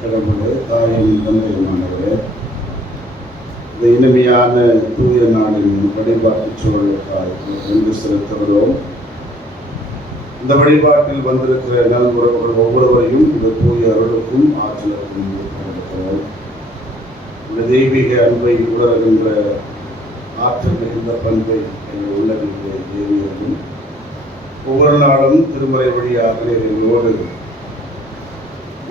கடவுளே, தாயின் தந்தையுமானவரே, இந்த இனிமையான தூய நாளின் வழிபாட்டு சூழலுக்காக நன்றி செலுத்துகிறோம். இந்த வழிபாட்டில் வந்திருக்கிற நல்வுறவுகள் ஒவ்வொருவரையும் இந்த தூய அருளுக்கும் ஆற்றலுக்கும் இருக்கிறோம். இந்த தெய்வீக அன்பை உணர்கின்ற ஆற்றல் மிகுந்த பண்பை எங்கள் உள்ளதிலே ஏறியதும் ஒவ்வொரு நாளும் திருமறை வழியாக எங்களோடு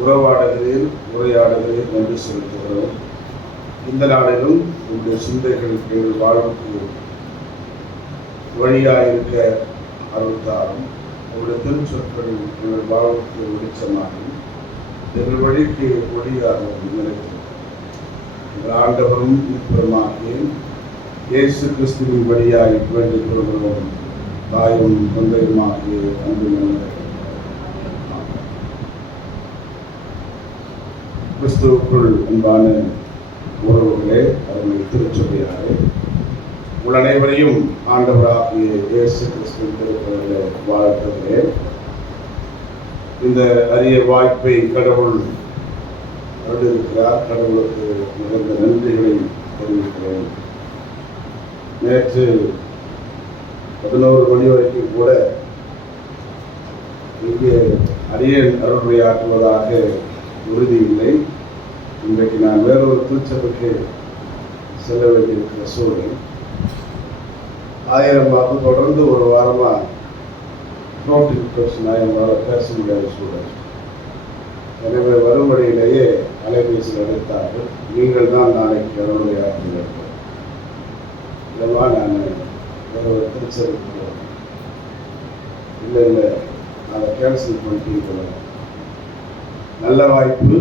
உறவாடுகிறேன், உரையாடுகிறேன், நன்றி செலுத்துகிறோம். இந்த நாளிலும் உங்களுடைய சிந்தைகள் எங்கள் வாழ்வுக்கு வழியாக இருக்க அருள்தாரும். உங்களுடைய திருச்சொற்களில் எங்கள் வாழ்வுக்கு வெளிச்சமாகும், எங்கள் வழிக்கு ஒளியாகவும் நிலைக்கும். எங்கள் ஆண்டவரும் மீட்பருமாகிய இயேசு கிறிஸ்துவின் வழியாய் வேண்டிக் கொள்கிறோம். தாயும் தந்தையுமாகிய அன்பு கிறிஸ்துவுக்குள் அன்பான உறவுகளே, அவர்களை திருச்சபையாரே, உங்கள் அனைவரையும் ஆண்டவராகிய இயேசு கிறிஸ்துவின் திருப்பதிலே வாழ்த்துகிறேன். இந்த அரிய வாய்ப்பை கடவுள் அருளிருக்கிறார். கடவுளுக்கு மிகுந்த நன்றிகளை தெரிவிக்கிறேன். நேற்று 11 மணி வரைக்கும் கூட இங்கே அரியன் அருளுரையாற்றுவதாக உறுதி இல்லை. இன்றைக்கு நான் வேறொரு திருச்சபைக்கு செல்ல வேண்டியிருக்கிற சூழல். 1000 வாக்கு தொடர்ந்து ஒரு வாரமாக த்ரோட் இன்ஃபெக்ஷன் எங்களால் பேச முடியாத சூழல். எனவே வரும் வழியிலேயே அலைபேசி அழைத்தார்கள், நீங்கள் தான் நாளைக்கு அருளுரையாற்றுவீர்கள். இதெல்லாம் நான் வேறு திருச்சபைக்கு போகிறேன். இல்லை அதை கேன்சல் பண்ணிட்டு நல்ல வாய்ப்பு.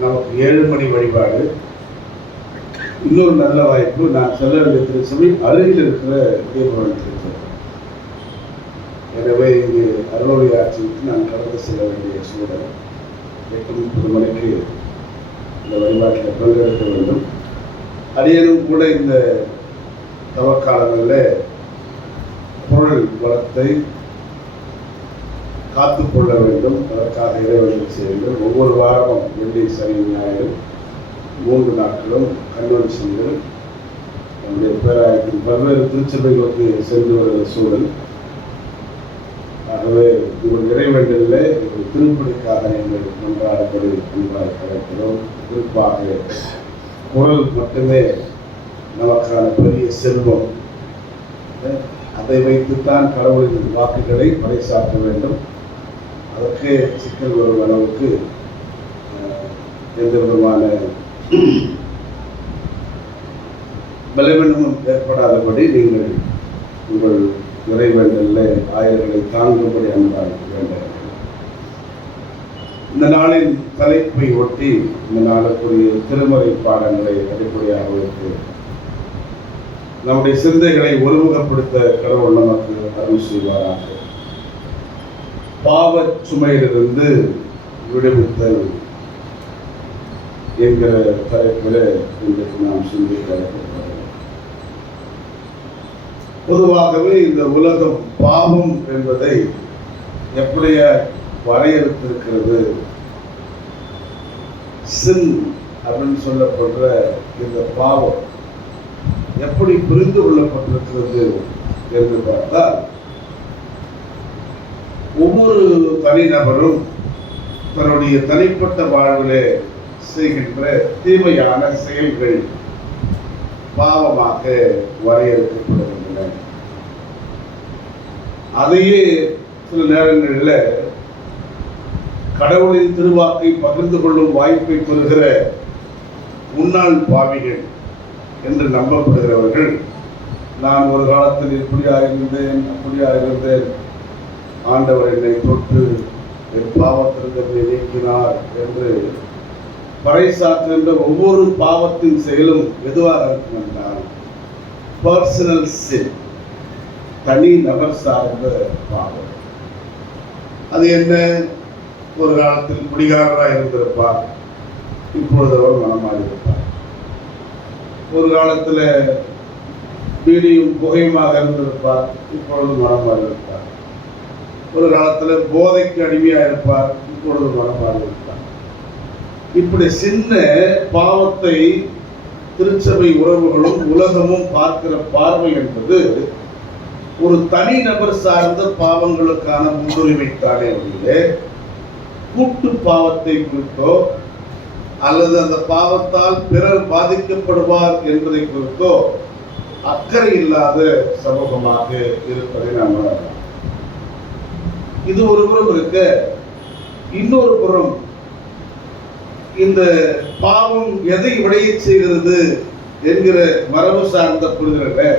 நமக்கு 7 மணி வழிபாடு. இன்னொரு நல்ல வாய்ப்பு, நான் சொல்ல வேண்டிய திருச்சபை அருகில் இருக்கிற தீர்மானம் திருச்சபை. எனவே இங்கு அருளுரையாற்றிக்கு நான் கடந்து செல்ல வேண்டிய சூழல். 8:30 மணிக்கு இந்த வழிபாட்டில் பங்கெடுக்க வேண்டும். அரியனும் கூட இந்த தவக்காலங்களில் பொருள் வளத்தை காத்துக்கொள்ள வேண்டும். அதற்காக இறைவனை செய்யுங்கள். ஒவ்வொரு வாரமும் வெள்ளி, சனி, ஞாயிறு 3 நாட்களும் கன்வென்ஷன்கள் நம்முடைய பேராயத்தின் பல்வேறு திருச்சபைகளுக்கு சென்று வருகிற சூழல். ஆகவே உங்கள் இறைவேண்டலில் ஒரு திருப்பணிக்காக நீங்கள் கொண்டாடப்படி அன்பாக கிடைக்கிறோம். குறிப்பாக குரல் மட்டுமே நமக்கான பெரிய செல்வம். அதை வைத்துத்தான் கடவுளின் வாக்குகளை பறைசாற்ற வேண்டும். அதற்கு சிக்கல் வரும் அளவுக்கு எந்த விதமான பலவீனமும் ஏற்படாதபடி நீங்கள் உங்கள் நிறைவேண்டலில் ஆயர்களை தாங்கும்படி அன்பாக வேண்டும். இந்த நாளின் தலைப்பை ஒட்டி இந்த நாளுக்குரிய திருமறை பாடங்களை அடிப்படையாக வைத்து நம்முடைய சிந்தைகளை ஒருமுகப்படுத்த கடவுள் நமக்கு அருள் செய்வாராக. பாவ சுமையிலிருந்து விடுவித்தல் என்கிற தலைப்பில் இன்றைக்கு நாம் சிந்திக்க. பொதுவாகவே இந்த உலகம் பாவம் என்பதை எப்படிய வரையறுத்திருக்கிறது? சின் அப்படின்னு சொல்லப்படுற இந்த பாவம் எப்படி புரிந்து கொள்ளப்பட்டிருக்கிறது என்று பார்த்தால், ஒவ்வொரு தனிநபரும் தன்னுடைய தனிப்பட்ட வாழ்விலே செய்கின்ற தீமையான செயல்கள் பாவமாக வரையறுக்கப்படுகின்றன. அதையே சில நேரங்களில் கடவுளின் திருவாக்கை பகிர்ந்து கொள்ளும் வாய்ப்பை பெறுகிற முன்னாள் பாவிகள் என்று நம்பப்படுகிறவர்கள், நான் ஒரு காலத்தில் இப்படியாக இருந்தேன், அப்படியாக இருந்தேன், ஆண்டவர் என்னை தொட்டு என் பாவத்திற்கு நீக்கினார் என்று பறைசாற்றுகின்ற ஒவ்வொரு பாவத்தின் செயலும் எதுவாக இருக்கும் என்றால் பர்சனல் சின், தனி நபர் சார்ந்த பாவம். அது என்ன? ஒரு காலத்தில் குடிகாரராக இருந்திருப்பார், இப்பொழுது அவர் மனமாக இருப்பார். ஒரு காலத்தில் பீடியும் புகையுமாக இருந்திருப்பார், இப்பொழுது மனமாக இருப்பார். ஒரு காலத்தில் போதைக்கு அடிமையாக இருப்பார், இப்பொழுது மனமாக இருப்பார். இப்படி சின்ன பாவத்தை திருச்சபை உறவுகளும் உலகமும் பார்க்கிற பார்வை என்பது ஒரு தனிநபர் சார்ந்த பாவங்களுக்கான முன்னுரிமைத்தானே ஒழிய கூட்டு பாவத்தை குறித்தோ அல்லது அந்த பாவத்தால் பிறர் பாதிக்கப்படுவார் என்பதை குறித்தோ அக்கறை இல்லாத சமூகமாக இருப்பதை நாம் இது ஒரு புறம் இருக்க, இன்னொரு புறம் இந்த பாவம் எதை விடைய செய்கிறது என்கிற மரபு சார்ந்த புரிதலை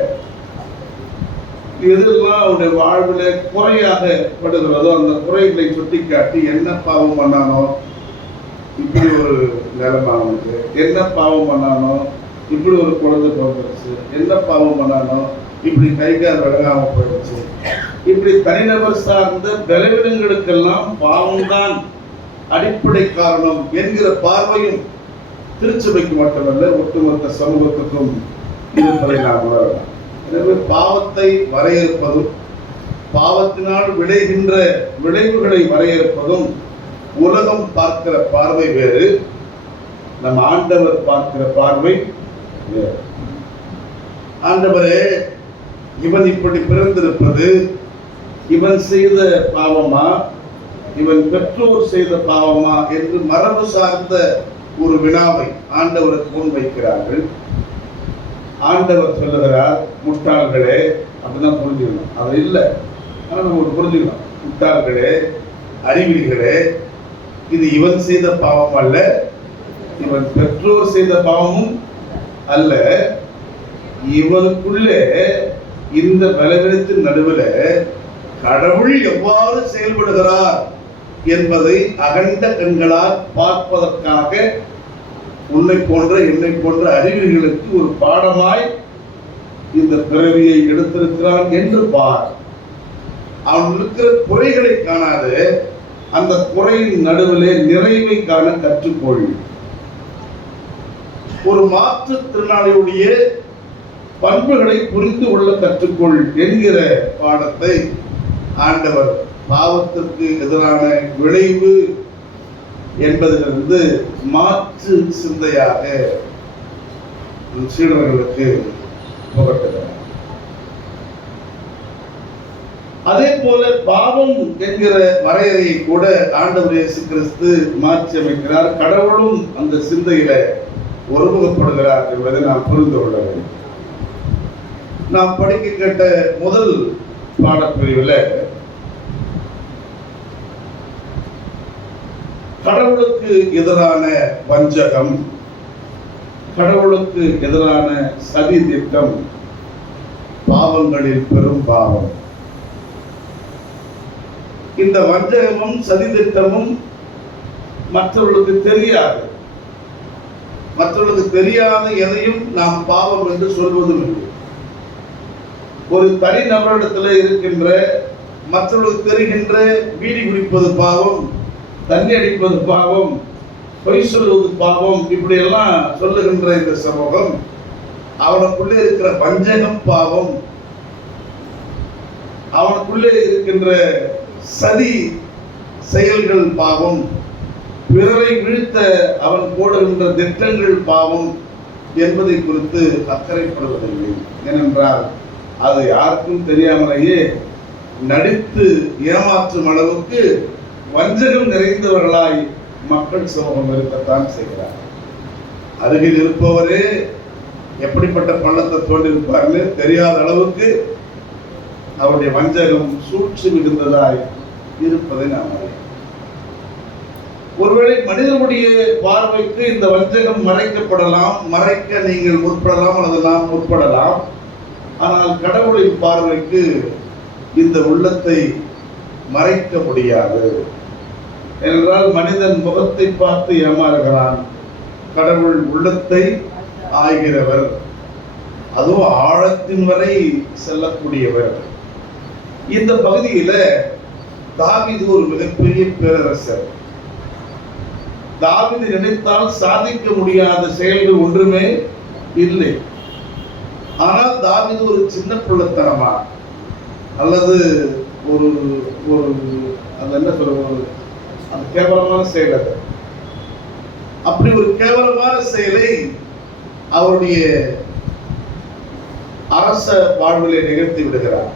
எதெல்லாம் அவருடைய வாழ்வில் குறையாக படுகிறதோ அந்த குறைகளை சுட்டிக்காட்டி என்ன பாவம் பண்ணானோ இப்படி ஒரு நிலைமை அவனுக்கு, என்ன பாவம் பண்ணானோ இப்படி ஒரு குழந்தை பிறந்துருச்சு, என்ன பாவம் பண்ணானோ இப்படி கைகால் விளங்காம போயிடுச்சு, இப்படி தனிநபர் சார்ந்த பலவீனங்களுக்கெல்லாம் பாவம்தான் அடிப்படை காரணம் என்கிற பார்வையும் திருச்சபைக்கு மட்டுமல்ல ஒட்டுமொத்த சமூகத்துக்கும் இருப்பதை நாம் உணரலாம். எனவே பாவத்தை வரையறுப்பதும் பாவத்தினால் விளைகின்ற விளைவுகளை வரையறுப்பதும் உலகம் பார்க்கிற பார்வை வேறு, நம் ஆண்டவர் பார்க்கிற பார்வை வேறு. ஆண்டவரே, இவன் இப்படி பிறந்திருப்பது இவன் செய்த பாவமா, இவன் பெற்றோர் செய்த பாவமா என்று மரபு சார்ந்த ஒரு வினாவை ஆண்டவருக்கு முன் வைக்கிறார்கள். ஆண்டவர் சொல்லுகிறார், முட்டாள்களே, அப்படிதான் புரிஞ்சுக்கணும். அது இல்லை, ஆனால் நம்ம புரிஞ்சுக்கணும். முட்டாள்களே, அறிவிலிகளே, இது இவன் செய்த பாவம் அல்ல, இவன் பெற்றோர் செய்த பாவமும் அல்ல. இவனுக்குள்ளே இந்த பலவீனத்தின் நடுவில் கடவுள் எவ்வாறு செயல்படுகிறார் என்பதை அகண்ட கண்களால் பார்ப்பதற்காக உன்னை போன்ற என்னை போன்ற அறிவியல்களுக்கு ஒரு பாடமாய் இந்த பிறவியை எடுத்திருக்கிறான் என்று பார். அவன் இருக்கிற குறைகளை காணாது அந்த குறையின் நடுவிலே நிறைவை காண கற்றுக்கொள். ஒரு மாற்றுத்திறனாளியுடைய பண்புகளை புரிந்து கொள்ள கற்றுக்கொள் என்கிற பாடத்தை ஆண்டவர் பாவத்திற்கு எதிரான விளைவு என்பதிலிருந்து மாற்று சிந்தையாக சீடர்களுக்கு புகட்டுகிறார். அதே போல பாவம் என்கிற வரையறையை கூட ஆண்டவர் இயேசு கிறிஸ்து மாற்றி அமைக்கிறார். கடவுளும் அந்த சிந்தையில ஒருமுகப்படுகிறார் என்பதை நாம் புரிந்து கொள்ள வேண்டும். நாம் படிக்க கேட்ட முதல் பாடப்பிரிவில் கடவுளுக்கு எதிரான வஞ்சகம், கடவுளுக்கு எதிரான சதி திட்டம் பாவங்களில் பெரும் பாவம். இந்த வஞ்சகமும் சதி திட்டமும் மற்றவர்களுக்கு தெரியாது. மற்றவர்களுக்கு தெரியாத எதையும் நாம் பாவம் என்று சொல்வதும் இல்லை. ஒரு தனி நபரிடத்தில் இருக்கின்ற மற்றவர்களுக்கு தெரிகின்ற பீடி குடிப்பது பாவம், தண்ணி அடிப்பது பாவம், பொய் சொல்வது பாவம், இப்படி எல்லாம் சொல்லுகின்ற இந்த சமூகம் அவனுக்குள்ளே இருக்கிற வஞ்சகம் பாவம், அவனுக்குள்ளே இருக்கின்ற சதி செயல்கள் பாவம், பிறரை வீழ்த்த அவன் போடுகின்ற திட்டங்கள் பாவம் என்பதை குறித்து அக்கறைப்படுவதில்லை. ஏனென்றால் அது யாருக்கும் தெரியாமலேயே நடித்து ஏமாற்றும் அளவுக்கு வஞ்சகம் நிறைந்தவர்களாய் மக்கள் சமூகம் இருக்கத்தான் செய்கிறார். அருகில் இருப்பவரே எப்படிப்பட்ட பள்ளத்தை தோண்டிருப்பார்னு தெரியாத அளவுக்கு அவருடைய வஞ்சகம் சூழ்ச்சி மிகுந்ததாய் இருப்பதை நாம் அறிவோம். ஒருவேளை மனிதனுடைய பார்வைக்கு இந்த வஞ்சகம் மறைக்கப்படலாம், மறைக்க நீங்கள் முற்படலாம் அல்லது நாம் முற்படலாம். ஆனால் கடவுளின் பார்வைக்கு இந்த உள்ளத்தை மறைக்க முடியாது. என்றால் மனிதன் முகத்தை பார்த்து ஏமாறுகிறான், கடவுள் உள்ளத்தை ஆய்கிறவர், அதுவும் ஆழத்தின் வரை செல்லக்கூடியவர். இந்த பகுதியில தாவீது ஒரு மிகப்பெரிய பேரரசர். தாவீது நினைத்தால் சாதிக்க முடியாத செயல்கள் ஒன்றுமே இல்லை. ஆனால் தாவீது ஒரு சின்ன பிள்ளைத்தனமா அல்லது ஒரு ஒரு அந்த என்ன சொல்ற அந்த கேவலமான செயல் அது. அப்படி ஒரு கேவலமான செயலை அவருடைய அரச வாழ்விலே நிகழ்த்தி விடுகிறார்.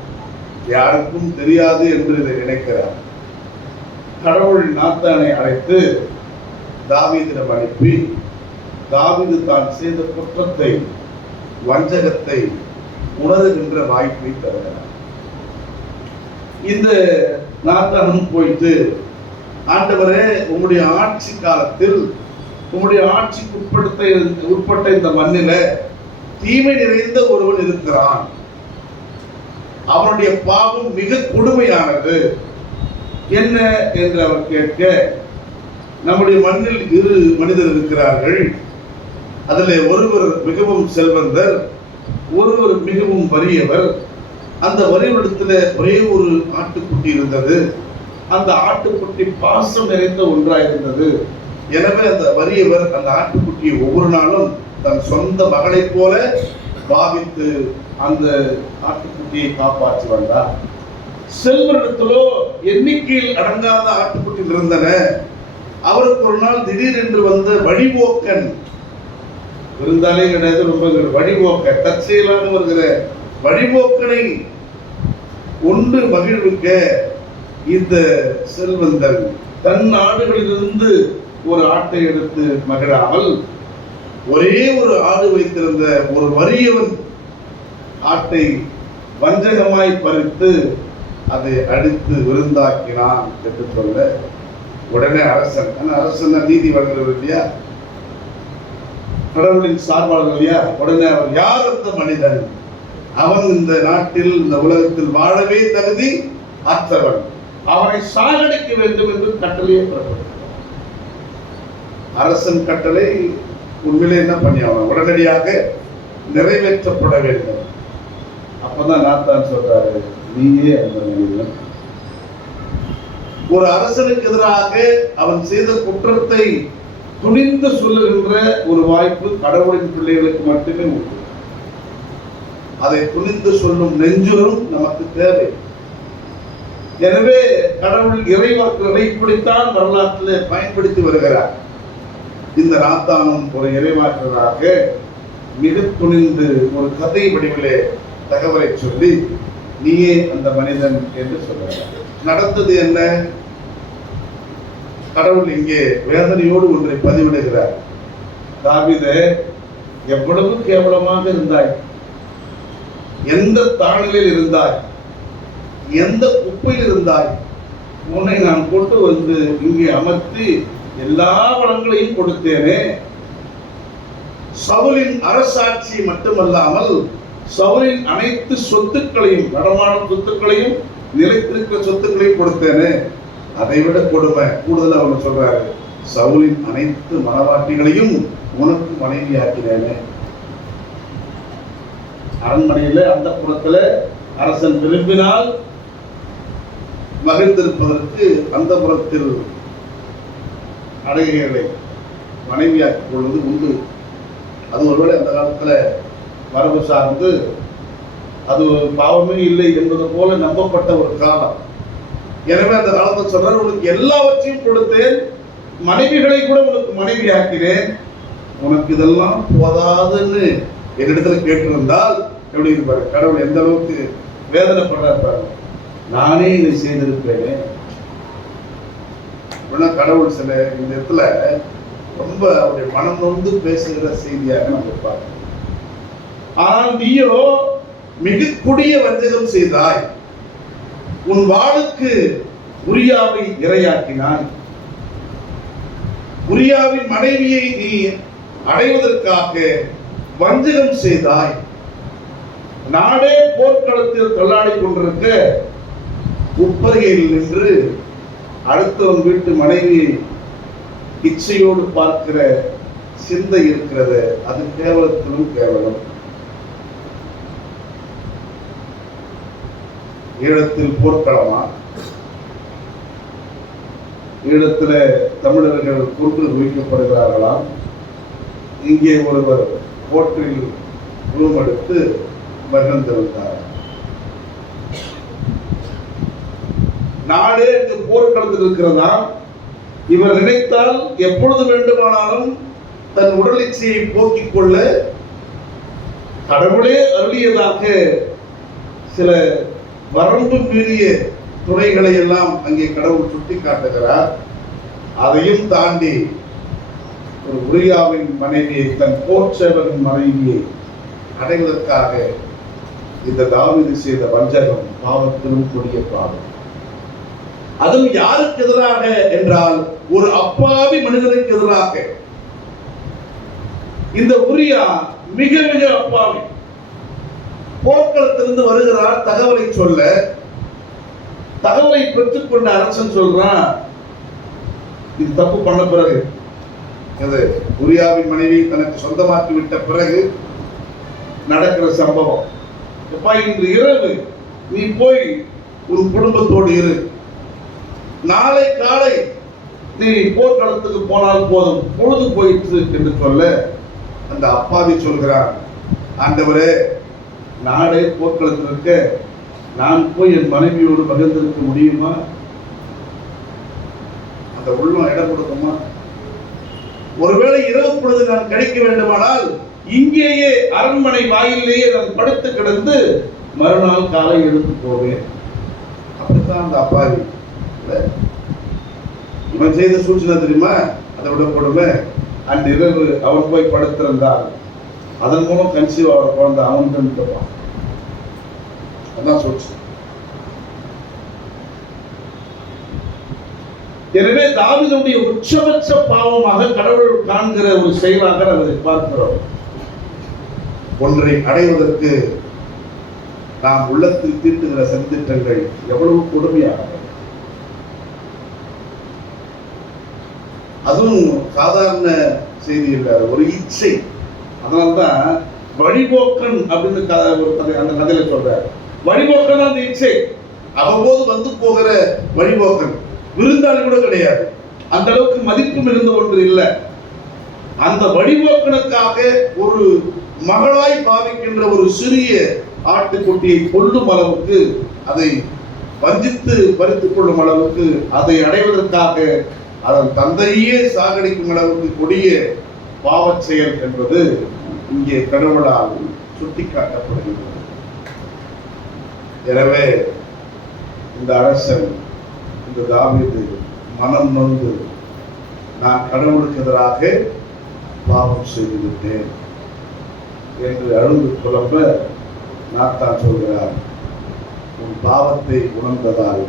யாருக்கும் தெரியாது என்று இதை நினைக்கிறார். கடவுள் நாத்தானை அழைத்து தாவீதிடம் அனுப்பி தாவீது தான் செய்த குற்றத்தை, வஞ்சகத்தை உணர்கின்ற வாய்ப்பை தருகிறார். இந்த நாத்தானும் போயிட்டு, ஆண்டவரே, உங்களுடைய ஆட்சி காலத்தில், உங்களுடைய ஆட்சிக்கு உட்பட்ட இந்த மண்ணில தீமை நிறைந்த ஒருவன் இருக்கிறான். அவனுடைய பாவம் மிக கொடுமையானது. என்ன என்று அவர் கேட்க, நம்முடைய மண்ணில் 2 மனிதர் இருக்கிறார்கள். அதில் ஒருவர் மிகவும் செல்வந்தர், ஒருவர் மிகவும் வறியவர். அந்த வறியவரிடத்தில் ஒரே ஒரு ஆட்டுக்குட்டி இருந்தது. அந்த ஆட்டுக்குட்டி பாசம் நிறைந்த ஒன்றாக இருந்தது. எனவே அந்த வறியவர் அந்த ஆட்டுக்குட்டியை ஒவ்வொரு நாளும் தன் சொந்த மகளைப் போல பாவித்து அந்த ஆட்டுக்குட்டியை காப்பாற்றி வந்தார். செல்வரிடத்திலோ எண்ணிக்கையில் அடங்காத ஆட்டுக்குட்டிகள் இருந்தன. அவருக்கு ஒரு நாள் திடீரென்று வந்த வழிபோக்கன், இருந்தாலே கிடையாது, ரொம்ப வழிபோக்க தற்செயலாக வருகிற வழிபோக்கனை ஒன்று மகிழ்விக்க இந்த செல்வந்தன் தன் ஆடுகளிலிருந்து ஒரு ஆட்டை எடுத்து மகிழாமல் ஒரே ஒரு ஆடு வைத்திருந்த ஒரு வறியவன் ஆட்டை வஞ்சகமாய் பறித்து அதை அடித்து விருந்தாக்கினான் என்று சொல்ல, உடனே அரசன், அரசன் நீதி வழங்குறது இல்லையா, கடவுளின் சார்பாளர்கள் இல்லையா, உடனே அவர், யார் அந்த மனிதன்? அவன் இந்த நாட்டில், இந்த உலகத்தில் வாழவே தகுதி அற்றவன், அவனை சாகடிக்க வேண்டும் என்று கட்டளையை பிறப்பித்தார். அரசன் கட்டளை உண்மையிலே என்ன பண்ணி அவன் உடனடியாக நிறைவேற்றப்பட வேண்டும். அப்பதான் நாத்தான் சொல்றாரு, நீயே அந்த மனிதன். ஒரு அரசனுக்கு எதிராக அவன் செய்த குற்றத்தை துணிந்து சொல்லுகின்ற ஒரு வாய்ப்பு கடவுளின் பிள்ளைகளுக்கு மட்டுமே உண்டு. அதை துணிந்து சொல்லும் நெஞ்சுரும் நமக்கு தேவை. எனவே கடவுள் இறைவாக்குகளை இப்படித்தான் வரலாற்றில் பயன்படுத்தி வருகிறார். இந்த நாத்தானும் ஒரு இறைவாக்குகளாக மிக துணிந்து ஒரு கதை வடிவிலே தகவலை சொல்லி, நீயே அந்த மனிதன் என்று சொல்கிறார். நடந்தது என்ன? கடவுள் இங்கே வேதனையோடு ஒன்றை பதிவிடுகிறார். தாவீதே, எவ்வளவு கேவலமாக இருந்தாய், எந்த தாழ்நிலையில் இருந்தாய், எந்த குப்பையில் இருந்தாய், உன்னை நான் கொண்டு வந்து இங்கே அமர்த்தி எல்லா வளங்களையும் கொடுத்தேனே. சவுலின் அரசாட்சி மட்டுமல்லாமல் சவுலின் அனைத்து சொத்துக்களையும், நடமாடும் சொத்துக்களையும், நிலைத்திருக்கிற சொத்துக்களையும் கொடுத்தேனே. அதை விட கொடுமை கூடுதல் அவர் சொல்றாரு, சவுலின் அனைத்து மனவாட்டிகளையும் உனக்கு மனைவியாக்கினேனே. அரண்மனையில அந்த புறத்துல அரசன் விரும்பினால் மகிழ்ந்திருப்பதற்கு அந்த புறத்தில் அழகிகளை மனைவியாக்கிக் கொள்வது உண்டு. அது ஒருவேளை அந்த காலத்துல மரபு சார்ந்து அது பாவமே இல்லை என்பது போல நம்பப்பட்ட ஒரு காலம். எனவே அந்த காலத்தை சொல்றாரு, உனக்கு எல்லாவற்றையும் கொடுத்தேன், மனைவிகளை கூட உனக்கு மனைவி ஆக்கினேன், உனக்கு இதெல்லாம் போதாதுன்னு என்னிடத்துல கேட்டிருந்தால் எப்படி இருப்பாரு? கடவுள் எந்த அளவுக்கு வேதனைப்படுறாரு, நானே இதை செய்திருப்பேனே. கடவுள் சில இந்த இடத்துல ரொம்ப அவருடைய மனம் நொந்து பேசுகிற செய்தியாக நம்ம பார்க்கிறோம். ஆனால் நீயோ மிக கொடிய வஞ்சகம் செய்தாய், உன் வாளுக்கு உரியாவை இரையாக்கினாய். உரியாவின் மனைவியை நீ அடைவதற்காக வஞ்சகம் செய்தாய். நாடே போர்க்களத்தில் தள்ளாடி கொண்டிருக்க உப்பரிகையில் நின்று அடுத்தவன் வீட்டு மனைவியை இச்சையோடு பார்க்கிற சிந்தை இருக்கிறது. அது கேவலத்திலும் கேவலம். ஈழத்தில் போர்க்களமா? ஈழத்தில் தமிழர்கள் கொன்று குவிக்கப்படுகிறார்களாம். இங்கே ஒருவர் போற்றில் உருவெடுத்து மகிழ்ந்திருந்தார். நாடே இங்கு போர்க்களத்தில் இருக்கிறதா? இவர் நினைத்தால் எப்பொழுது வேண்டுமானாலும் தன் உடல் இச்சையை போக்கிக் கொள்ள கடவுளே அருளியதாக சில வரம்பு மீறிய துறைகளை எல்லாம் அங்கே கடவுள் சுட்டி காட்டுகிறார். அதையும் தாண்டி ஒரு உரியாவின் மனைவியை, தன் போர் சேவகன் மனைவியை அடைவதற்காக இந்த தாவீது செய்த வஞ்சகம் பாவத்திலும் கொடிய பாவம். அதுவும் யாருக்கு எதிராக என்றால் ஒரு அப்பாவி மனிதனுக்கு எதிராக. இந்த உரியா மிக மிக அப்பாவி. போர்க்களத்திலிருந்து வருகிறார் தகவலை சொல்ல. தகவலை பெற்றுக்கொண்ட அரசன் சொல்றான், இது தப்பு பண்ண பிறகு, உரியாவின் மனைவி தனக்கு சொந்தமாக்கி விட்ட பிறகு நடக்கிற சம்பவம். இன்று இரவு நீ போய் உன் குடும்பத்தோடு இரு, நாளை காலை நீ போர்க்களத்துக்கு போனால் போதும், பொழுது போயிற்று என்று சொல்ல அந்த அப்பாவி சொல்கிறான், ஆண்டவரே, நாளே போர்க்களத்தில் இருக்க நான் போய் என் மனைவியோடு பகிர்ந்திருக்க முடியுமா? அந்த உள்ளம் இடம் கொடுக்குமா? ஒருவேளை இரவு பொழுது நான் கிடைக்க வேண்டுமானால் இங்கேயே அரண்மனை வாயிலேயே நான் படுத்து கிடந்து மறுநாள் காலை எடுத்து போவேன். அப்படித்தான் அந்த அப்பாவி. இவன் செய்த சூழ்ச்சி தெரியுமா? அதை விட கொடுமை. அன்று இரவு அவன் போய் படுத்திருந்தான், அதன் மூலம் கன்சீவ் ஆகிற குழந்தை அவன் இருப்பான். அதான் சூழ்ச்சி. எனவே தாவீதுடைய உச்சபட்ச பாவமாக கடவுள் காண்கிற ஒரு செயலாக அதை பார்க்கிறோம். ஒன்றை அடைவதற்கு நாம் உள்ளத்தில் தீட்டுகிற சந்திட்டங்கள் எவ்வளவு கொடுமையானவை. அதுவும் சாதாரண செய்தி இல்லை, ஒரு இச்சை. அதனால்தான் வழிபோக்கன் அப்படின்னு ஒரு கதை அந்த கதையில சொல்றாரு. வழிபோக்கன் அந்த இச்சை, அவ்வப்போது வந்து போகிற வழிபோக்கன், விருந்தாளி கூட கிடையாது, அந்த அளவுக்கு மதிப்பு மிகுந்த ஒன்று இல்லை. அந்த வழிபோக்கனுக்காக ஒரு மகளாய் பாவிக்கின்ற ஒரு சிறிய ஆட்டுக்குட்டியை கொள்ளும் அளவுக்கு, அதை வஞ்சித்து பறித்துக் கொள்ளும் அளவுக்கு, அதை அடைவதற்காக அதன் தந்தையே சாகடிக்கும் அளவுக்கு கொடிய பாவச் செயல் என்பது இங்கே கடவுளால் சுட்டிக்காட்டப்படுகிறது. எனவே இந்த அரசன், இந்த தாவீது மனம் நொந்து, நான் கடவுளுக்கு எதிராக பாவம் செய்துவிட்டேன் என்று அழுது புலம்ப நாத்தான் சொல்கிறார், உன் பாவத்தை உணர்ந்ததால்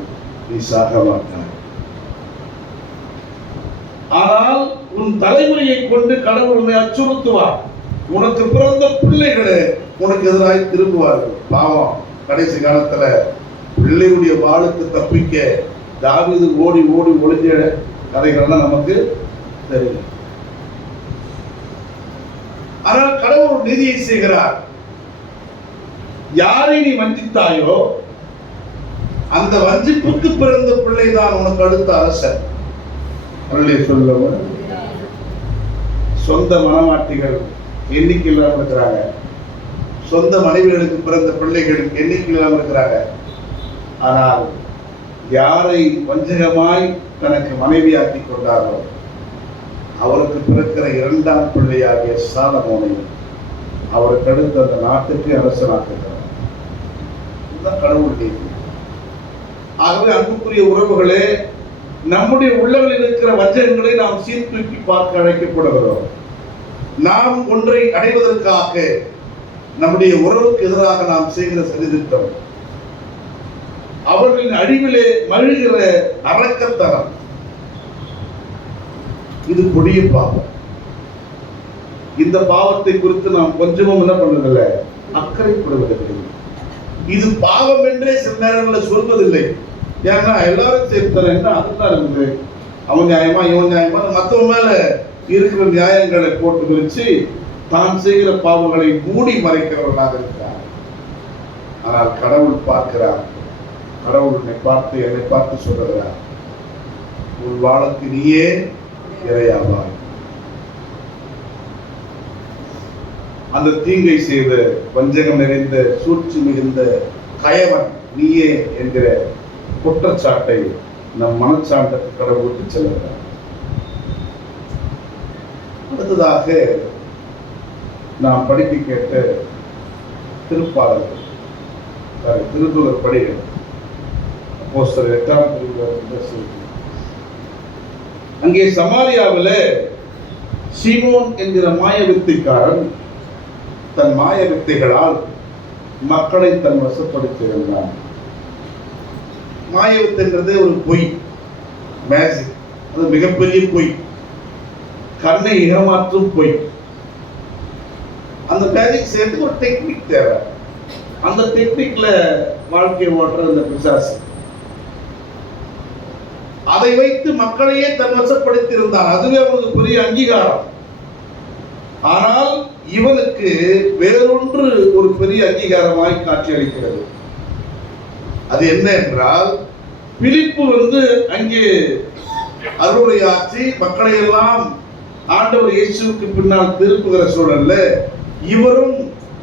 நீ சாக மாட்டாய், ஆனால் உன் தலைமுறையை கொண்டு கடவுள் உன்னை அச்சுறுத்துவார், உனக்கு பிறந்த பிள்ளைகளே உனக்கு எதிராக திரும்புவார்கள். பாவம் கடைசி காலத்துல பிள்ளையுடைய வாளுக்கு தப்பிக்க தாவீது ஓடி ஓடி ஒளிஞ்ச கதைகள்லாம் நமக்கு தெரியும். ஆனால் கடவுள் நீதியை செய்கிறார். யாரை நீ வஞ்சித்தாயோ அந்த வஞ்சிப்புக்கு பிறந்த பிள்ளைதான் உனக்கு அடுத்த அரசர். சொல்ல சொந்த மனமாட்டிகள் எண்ணிக்கை இல்லாமல் இருக்கிறாங்க, சொந்த மனைவிகளுக்கு பிறந்த பிள்ளைகள் எண்ணிக்கை இல்லாமல் இருக்கிறாங்க. ஆனால் யாரை வஞ்சகமாய் தனக்கு மனைவியாக்கி கொண்டாரோ அவருக்கு பிறக்கிற இரண்டாம் பிள்ளையாகிய சாலமோனை அவருக்கு அடுத்து அந்த நாட்டுக்கு அரசனாக்குகிறார். இதுதான் கடவுள் நீதி. ஆகவே அன்புக்குரிய உறவுகளே, நம்முடைய உள்ளங்களில் இருக்கிற வஞ்சகங்களை நாம் சீர்தூக்கி பார்க்க அழைக்கப்படுகிறோம். நாம் ஒன்றை அடைவதற்காக நம்முடைய உறவுக்கு எதிராக நாம் செய்கிற சதித்திட்டம், அவர்களின் அழிவிலே மழுகிற அரக்கத்தனம், இது கொடிய பாவம். இந்த பாவத்தை குறித்து நாம் கொஞ்சமும் என்ன பண்ணதில்லை, அக்கறைப்படுவதில்லை. இது பாவம் என்றே சில நேரங்களில் சொல்வதில்லை. ஏன்னா எல்லாரும் சேர்த்தார் என்ன அதுதான் இருக்குது, அவன் நியாயமா இவன் நியாயமா மற்றவங்க மேல இருக்கிற நியாயங்களை போட்டு வச்சு தான் செய்கிற பாவங்களை மூடி மறைக்கிறவர்களாக இருக்கிறார். ஆனால் கடவுள் பார்க்கிறார். கடவுள் என்னை பார்த்து சொல்லுகிறார், உன் வாளுக்கு நீயே இரையாவாய். அந்த தீங்கை செய்த வஞ்சகம் நிறைந்த சூழ்ச்சி மிகுந்த கயவன் நீயே என்கிற குற்றச்சாட்டை நம் மனச்சாண்டத்துக்கு கடவுளுக்கு செல்லுகிறார். அடுத்ததாக நாம் படிக்க கேட்ட திருப்பாடல்கள், திருக்குறள் படிகள், அப்போஸ்தலர் 8ஆம் பிரிவு. அங்கே சமாரியாவில் சீமோன் என்கிற மாயவித்தைக்காரன் தன் மாயவித்தைகளால் மக்களை தன் வசப்படுத்தியிருந்தான். மாயவித்தைன்றது ஒரு பொய், மேஜிக். அது மிகப்பெரிய பொய், கண்ணை ஏமாற்றும் பொய். அந்த மேஜிக் சேர்த்து ஒரு டெக்னிக் தேவை. அந்த டெக்னிக்ல வாழ்க்கையை ஓட்டுற அந்த பிசாசு அதை வைத்து மக்களையே தன் வசப்படுத்தி இருந்தான். அதுவே அவனுக்கு பெரிய அங்கீகாரம். ஆனால் இவனுக்கு வேறொன்று ஒரு பெரிய அங்கீகாரமாய் காட்சியளிக்கிறது. அது என்ன என்றால், பிலிப்பு அங்கே அருளையாற்றி மக்களை எல்லாம் ஆண்டவர் இயேசுவுக்கு பின்னால் திருப்புகிற சூழல்ல இவரும்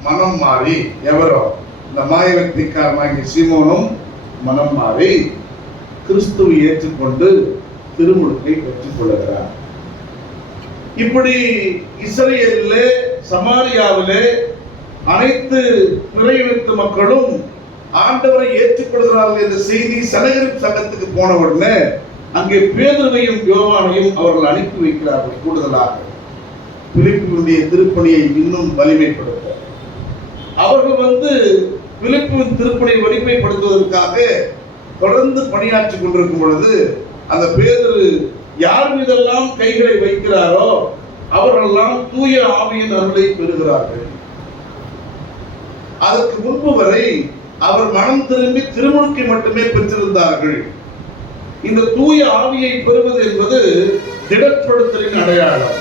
மனம் மாறி, எவரோ இந்த மாயவெற்றிக்காரனாகிய சீமோனும் மனம் மாறி கிறிஸ்துவை ஏற்றுக்கொண்டு திருமுழுக்கை பெற்றுக் கொள்கிறார். இப்படி இஸ்ரேலிலே சமாரியாவிலே அனைத்து பிறையினத்து மக்களும் ஆண்டவரை ஏற்றுக்கொள்கிறார்கள் என்ற செய்தி சனகரிப் சங்கத்துக்கு போன உடனே அங்கே பேதுருவையும் யோவானையும் அவர்கள் அனுப்பி வைக்கிறார்கள். கூடுதலாக பிலிப்புவினுடைய திருப்பணியை இன்னும் வலிமைப்படுத்த அவர்கள் பிலிப்புவின் திருப்பணியை வலிமைப்படுத்துவதற்காக தொடர்ந்து பணியாற்றி கொண்டிருக்கும் பொழுது அந்த பேதுரு யார் மீதெல்லாம் கைகளை வைக்கிறாரோ அவர்களெல்லாம் தூய ஆவியின் அருளை பெறுகிறார்கள். அதற்கு முன்பு வரை அவர் மனம் திரும்பி திருமுழுக்கை மட்டுமே பெற்றிருந்தார்கள். இந்த தூய ஆவியை பெறுவது என்பது திடப்படுத்தலின் அடையாளம்.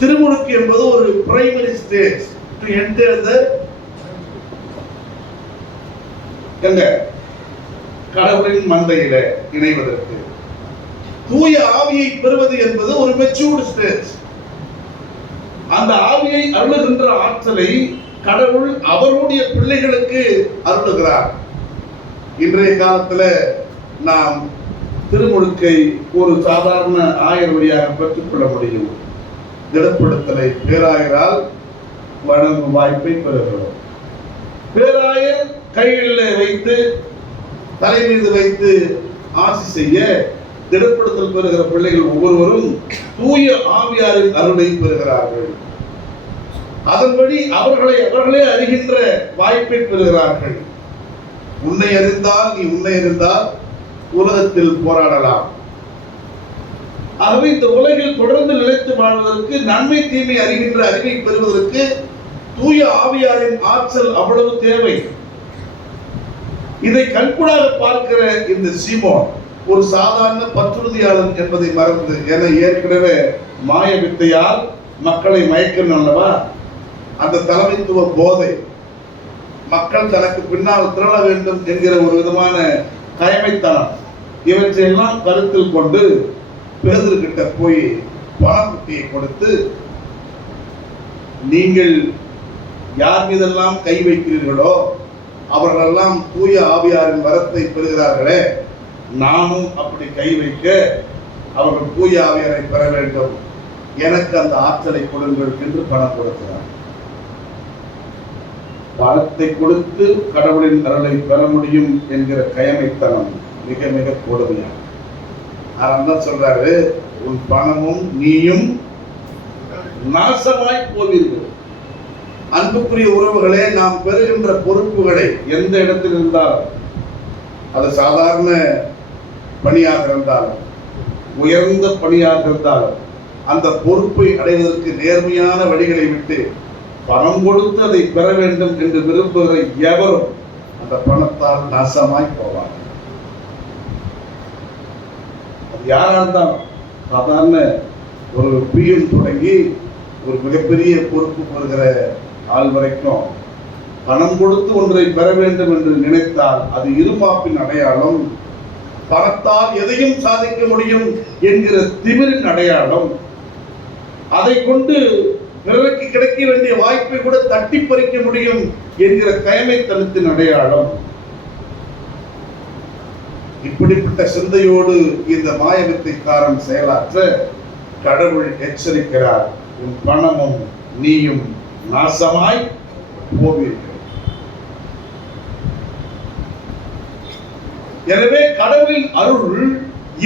திருமுழுக்கு என்பது ஒரு பிரைமரி ஸ்டேஜ் டு என்டர் தி கடவுளின் மந்தையில இணைவதற்கு. தூய ஆவியை பெறுவது என்பது ஒரு மெச்சூர்ட் ஸ்டேஜ். அந்த ஆவியை அருளுகின்ற ஆற்றலை கடவுள் அவருடைய பிள்ளைகளுக்கு அருளுகிறார். இன்றைய காலத்துல நாம் திருமுழுக்கை ஒரு சாதாரண ஆயர் வழியாக பெற்றுக்கொள்ள முடியும். திடப்படுத்தலை பேராயரால் வழங்கும் வாய்ப்பை பெறுகிறோம். பேராயர் கைகளில் வைத்து தலை மீது வைத்து ஆசி செய்ய திடப்படுத்தல் பெறுகிற பிள்ளைகள் ஒவ்வொருவரும் தூய ஆவியாரின் அருளை பெறுகிறார்கள். அதன்படி அவர்களே அறிகின்ற வாய்ப்பை பெறுகிறார்கள். உன்னை அறிந்தால் நீ உன்னை அறிந்தால் உலகத்தில் போராடலாம். ஆகவே இந்த உலகில் தொடர்ந்து நிலைத்து வாழ்வதற்கு, நன்மை தீமை அறிகின்ற அறிவை பெறுவதற்கு தூய ஆவியாரின் ஆற்றல் அவ்வளவு தேவை. இதை கண்கூடாக பார்க்கிற இந்த சீமோன் ஒரு சாதாரண பற்றுறுதியாளன் என்பதை மறந்து, என ஏற்கனவே மாய வித்தையால் மக்களை மயக்கணும் அல்லவா, அந்த தலைமைத்துவ போதை, மக்கள் தனக்கு பின்னால் திரள வேண்டும் என்கிற ஒரு விதமான கயமைத்தனம், இவற்றையெல்லாம் கருத்தில் கொண்டு பேதுரு கிட்ட போய் பணக்குட்டியை கொடுத்து, நீங்கள் யார் மீதெல்லாம் கை வைக்கிறீர்களோ அவர்களெல்லாம் தூய ஆவியாரின் வரத்தை பெறுகிறார்களே, நானும் அப்படி கை வைக்க அவர்கள் தூய ஆவியாரை பெற வேண்டும், எனக்கு அந்த ஆற்றலை கொடுங்கள் என்று பணம் கொடுக்கிறார். பணத்தை கொடுத்து கடவுளின் அருளை பெற முடியும் என்கிற கயமைத்தனம் மிக மிக கொடுமையான. அதான் சொல்றாரு, உன் பணமும் நீயும் நாசமாய் போவீர்கள். அன்புக்குரிய உறவுகளே, நாம் பெறுகின்ற பொறுப்புகளை எந்த இடத்தில் இருந்தாலும், அது சாதாரண பணியாக இருந்தாலும் உயர்ந்த பணியாக இருந்தாலும், அந்த பொறுப்பை அடைவதற்கு நேர்மையான வழிகளை விட்டு பணம் கொடுத்து அதை பெற வேண்டும் என்று விரும்புகிற எவரும் அந்த பணத்தால் நாசமாய் போவார். அது யாரா இருந்தாலும், சாதாரண ஒரு பிஎம் தொடங்கி ஒரு மிகப்பெரிய பொறுப்பு பெறுகிற ஆள் வரைக்கும் பணம் கொடுத்து ஒன்றை பெற வேண்டும் என்று நினைத்தால் அது இருமாப்பின் அடையாளம். பணத்தால் எதையும் சாதிக்க முடியும் என்கிற திமிரின் அடையாளம். அதை கொண்டு பிறருக்கு கிடைக்க வேண்டிய வாய்ப்பை கூட தட்டி பறிக்க முடியும் என்கிற கயமைத்தனத்தின் அடையாளம். இப்படிப்பட்ட சிந்தையோடு இந்த மாயவித்தைக்காரன் செயலாற்ற கடவுள் எச்சரிக்கிறார், உன் பணமும் நீயும் நாசமாய் போவீர்கள். எனவே கடவுளின் அருள்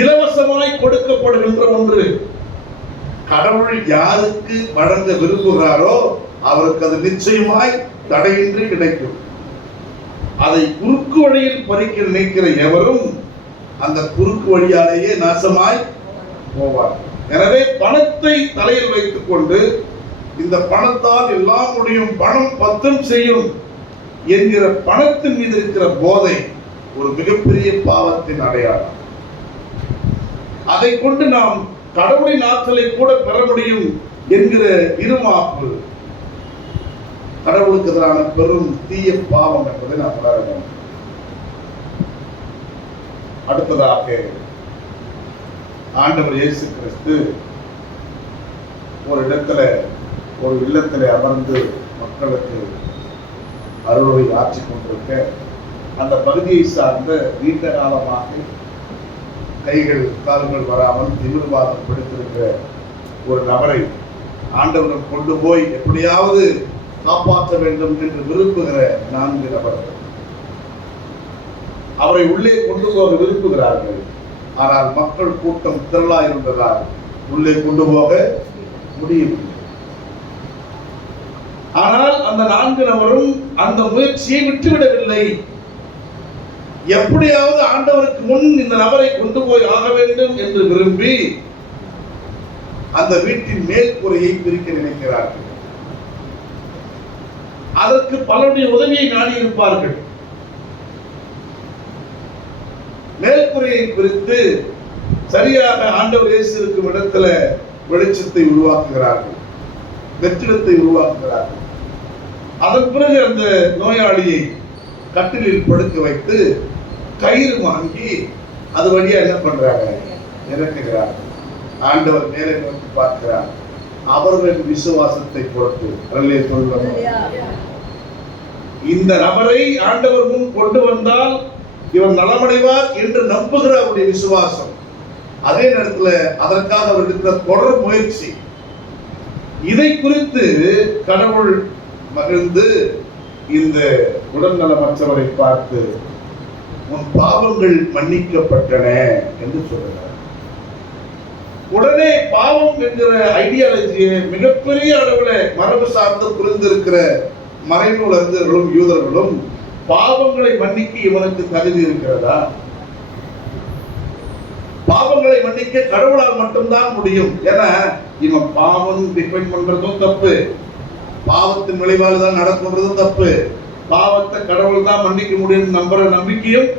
இலவசமாய் கொடுக்கப்படுகின்ற ஒன்று. கடவுள் யாருக்கு வழங்க விரும்புகிறாரோ அவருக்கு அது நிச்சயமாய் தடையின்றி கிடைக்கும். அதை குறுக்கு வழியில் பறிக்க நினைக்கிற எவரும் அந்த குறுக்கு வழியாலேயே நாசமாய் போவார். எனவே பணத்தை தலையில் வைத்துக் கொண்டு இந்த பணத்தால் எல்லாம் முடியும், பணம் பத்தும் செய்யும் என்கிற பணத்தின் மீது இருக்கிற போதை ஒரு மிகப்பெரிய பாவத்தின் அடையாளம். அதை கொண்டு நாம் கடவுளின் ஆற்றலை கூட பெற முடியும் என்கிற இருமாப்பு கடவுளுக்கு எதிரான பெரும் தீய பாவம் என்பதை நாம் உணர வேண்டும். அடுத்ததாக ஆண்டவர் இயேசு கிறிஸ்து ஒரு இல்லத்திலே அமர்ந்து மக்களுக்கு அருளை ஆட்சி கொண்டிருக்க, அந்த பகுதியை சார்ந்த நீண்ட காலமாக கைகள் கால்கள் வராமல் திமிர்வாதம் பிடித்திருக்கிற ஒரு நபரை ஆண்டவரிடம் கொண்டு போய் எப்படியாவது காப்பாற்ற வேண்டும் என்று விரும்புகிற 4 நபர்கள் அவரை உள்ளே கொண்டு போக விரும்புகிறார்கள். ஆனால் மக்கள் கூட்டம் திரளா இருந்ததால் உள்ளே கொண்டு போக முடியவில்லை. ஆனால் அந்த 4 நபரும் அந்த முயற்சியை விட்டுவிடவில்லை. எப்படியாவது ஆண்டவருக்கு முன் இந்த நபரை கொண்டு போய் ஆக வேண்டும் என்று விரும்பி அந்த வீட்டின் மேற்கூரையை பிரிக்க நினைக்கிறார்கள். அதற்கு பலருடைய உதவியை நாடி இருப்பார்கள். மேற்கூரையை பிரித்து சரியாக ஆண்டவர் இயேசு இருக்கும் இடத்துல வெளிச்சத்தை உருவாக்குகிறார்கள், வெற்றிடத்தை உருவாக்குகிறார்கள். அதன் பிறகு அந்த நோயாளியை கட்டிலில் படுக்க வைத்து கயிறு வாங்கி அது வழியா என்ன பண்றாங்க, இறக்குகிறார்கள். ஆண்டவர் மேலே நோக்கி பார்க்கிறார். அவர்களின் விசுவாசத்தை பொறுத்து இந்த நபரை ஆண்டவர் முன் கொண்டு வந்தால் இவர் நலமடைவார் என்று நம்புகிற அவருடைய விசுவாசம், அதே நேரத்தில் அதற்காக அவர் எடுக்கிற தொடர் முயற்சி, இதை குறித்து கடவுள் மகிழ்ந்து இந்த உடல்நலமற்றவரை பார்த்து உன் பாவங்கள் மன்னிக்கப்பட்டன என்று சொல்கிறார். உடனே பாவம் என்கிற ஐடியாலஜியை மிகப்பெரிய அளவுல மரபு சார்ந்து புரிந்திருக்கிற மறைநூல் அறிஞர்களும் யூதர்களும் பாவங்களை மன்னிக்க இவனுக்கு தகுதி இருக்கிறதா? பாவங்களை மன்னிக்க கடவுளால் மட்டும்தான் முடியும். ஏன்னா இவன் பாவம் டிஃபைன் பண்றதும் தப்பு, பாவத்தின் விளைவால் தான் நடக்கும்ன்றதும் தப்பு, பாவத்தை கடவுள் தான் மன்னிக்க முடியும் நம்புற நம்பிக்கையும்.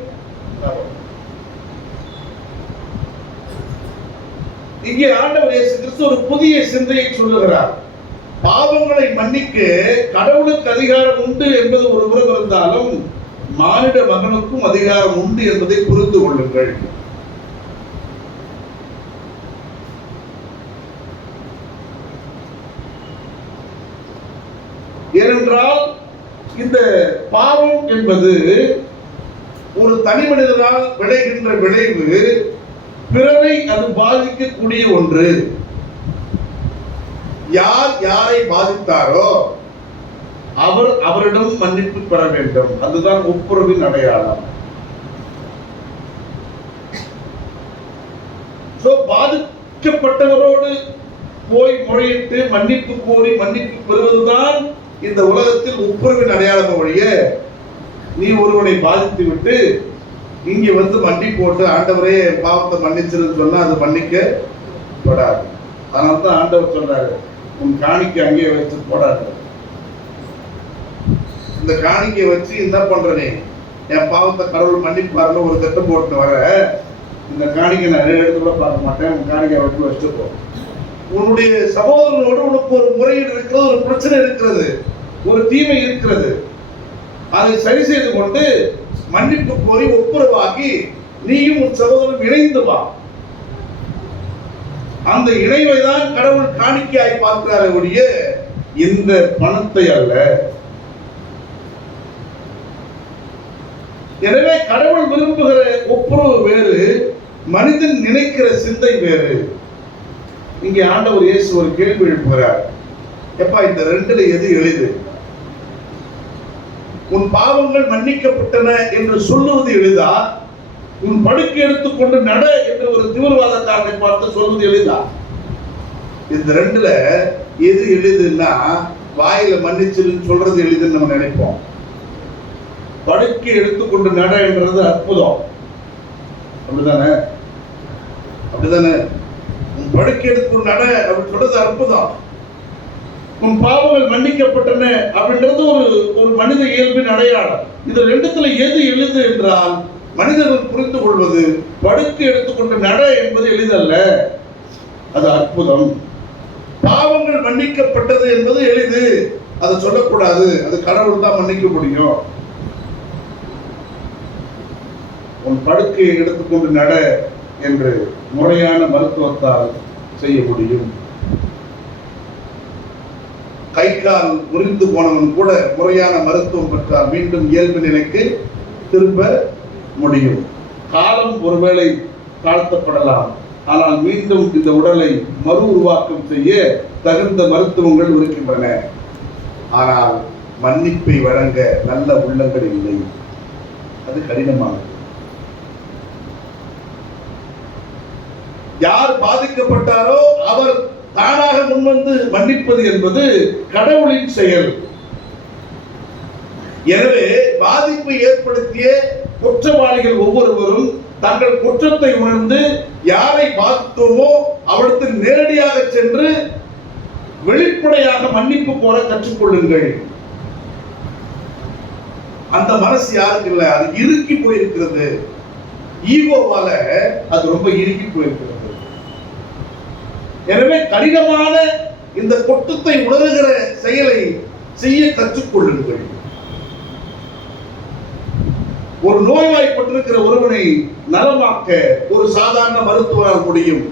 இங்கே ஆண்டவர் இயேசு கிறிஸ்து ஒரு புதிய சிந்தையை சொல்லுகிறார். பாவங்களை மன்னிக்க கடவுளுக்கு அதிகாரம் உண்டு என்பது ஒரு புறம் இருந்தாலும் மானிட மகனுக்கும் அதிகாரம் உண்டு என்பதை புரிந்து கொள்ளுங்கள். ஏனென்றால் இந்த பாவம் என்பது ஒரு தனி மனிதனால் விளைகின்ற விளைவு, பிறரை அது பாதிக்கக்கூடிய ஒன்று. யார் யாரை பாதித்தாரோ அவர் அவரிடம் மன்னிப்பு பெற வேண்டும். அதுதான் ஒப்புரவின் அடையாளம். பாதிக்கப்பட்டவரோடு போய் முறையிட்டு மன்னிப்பு கோரி மன்னிப்பு பெறுவதுதான் இந்த உலகத்தில் ஒப்புரவின் அடையாளம் வழிய, நீ ஒருவனை பாதித்து விட்டு இங்க வந்து மன்னி போட்டு ஆண்டவரே பாவத்தை மன்னிச்சிருன்னு சொன்னா அது மன்னிக்கப்படாது. அதனால தான் ஆண்டவர் சொல்றாரு, உன் காணிக்கை அங்கேயே வச்சு போடாது. இந்த காணிக்கையை வச்சு என்ன பண்றனே, என் பாவத்தை கடவுள் மன்னிப்பாருன்னு ஒரு திட்டம் போட்டு வர, இந்த காணிக்கை நான் எடுத்து கூட பார்க்க மாட்டேன், உன் காணிக்கை வச்சு வச்சுப்போம். உன்னுடைய சகோதரனோடு உனக்கு ஒரு முறையீடு இருக்கிறது, ஒரு பிரச்சனை இருக்கிறது, ஒரு தீமை இருக்கிறது. அதை சரி செய்து கொண்டு மன்னிப்பு கோரி ஒப்புரவாகி நீயும் உன் சகோதரன் இணைந்து வா. அந்த இணைவை தான் கடவுள் காணிக்கையாய் பார்க்கிறாரே ஒழிய இந்த பணத்தை அல்ல. எனவே கடவுள் விரும்புகிற ஒப்புரவு வேறு, மனிதன் நினைக்கிற சிந்தை வேறு. இங்கே ஆண்டவர் இயேசு ஒரு கேள்வி எழுப்புகிறார். எப்பா, இந்த ரெண்டுல எது எளிது? உன் பாவங்கள் மன்னிக்கப்பட்டன என்று சொல்லுவது எளிதா, உன் படுக்கை எடுத்துக்கொண்டு நட என்று ஒரு தீவிரவாதக்காரனை பார்த்து சொல்வது எளிதா? இந்த ரெண்டுல எது எளிதுன்னா, வாயில மன்னிச்சுன்னு சொல்றது எளிதுன்னு நம்ம நினைப்போம். படுக்கை எடுத்துக்கொண்டு நட என்றது அற்புதம். அப்படிதானே? அப்படிதானே? உன் படுக்கை எடுத்துக்கொண்டு நட அப்படின்னு சொல்றது அற்புதம். உன் பாவங்கள் மன்னிக்கப்பட்டன அப்படின்றது ஒரு மனித இயல்பின் அடையாளம். இது ரெண்டுத்துல எது எளிது என்றால், மனிதர்கள் புரிந்து கொள்வது படுக்கை எடுத்துக்கொண்டு நட என்பது எளிதல்ல, அது அற்புதம். பாவங்கள் மன்னிக்கப்பட்டது என்பது எளிது, அதை சொல்லக்கூடாது, அது கடவுள் தான் மன்னிக்க முடியும். உன் படுக்கையை எடுத்துக்கொண்டு நட என்று முறையான மருத்துவத்தால் செய்ய முடியும். கை கால் முறிந்து போனவன் கூட முறையான மருத்துவம் பெற்றால் மீண்டும் இயல்பு நிலைக்கு திரும்ப முடியும். காலம் ஒருவேளை தாழ்த்தப்படலாம், ஆனால் மீண்டும் இந்த உடலை மறு உருவாக்கம் செய்ய தகுந்த மருத்துவங்கள் இருக்கின்றன. ஆனால் மன்னிப்பை வழங்க நல்ல உள்ளங்கள் இல்லை, அது கடினமானது. யார் பாதிக்கப்பட்டாரோ அவர் தானாக முன்வந்து மன்னிப்பது என்பது கடவுளின் செயல். எனவே பாதிப்பை ஏற்படுத்திய குற்றவாளிகள் ஒவ்வொருவரும் தங்கள் குற்றத்தை உணர்ந்து யாரை பாதித்தோமோ அவரிடத்தில் நேரடியாக சென்று வெளிப்படையாக மன்னிப்பு கோர கற்றுக்கொள்ளுங்கள். அந்த மனசு யாருக்கு இல்லை, அது இறுக்கி போயிருக்கிறது. ஈகோவால அது ரொம்ப இறுக்கி போயிருக்கிறது. எனவே கடினமான இந்த குற்றத்தை உணர்கிற செயலை செய்ய கற்றுக்கொள்ளுங்கள். ஒரு நோய்வாய்ப்பட்டிருக்கிற ஒருவனை நலமாக்க ஒரு சாதாரண மருத்துவரால் முடியும்.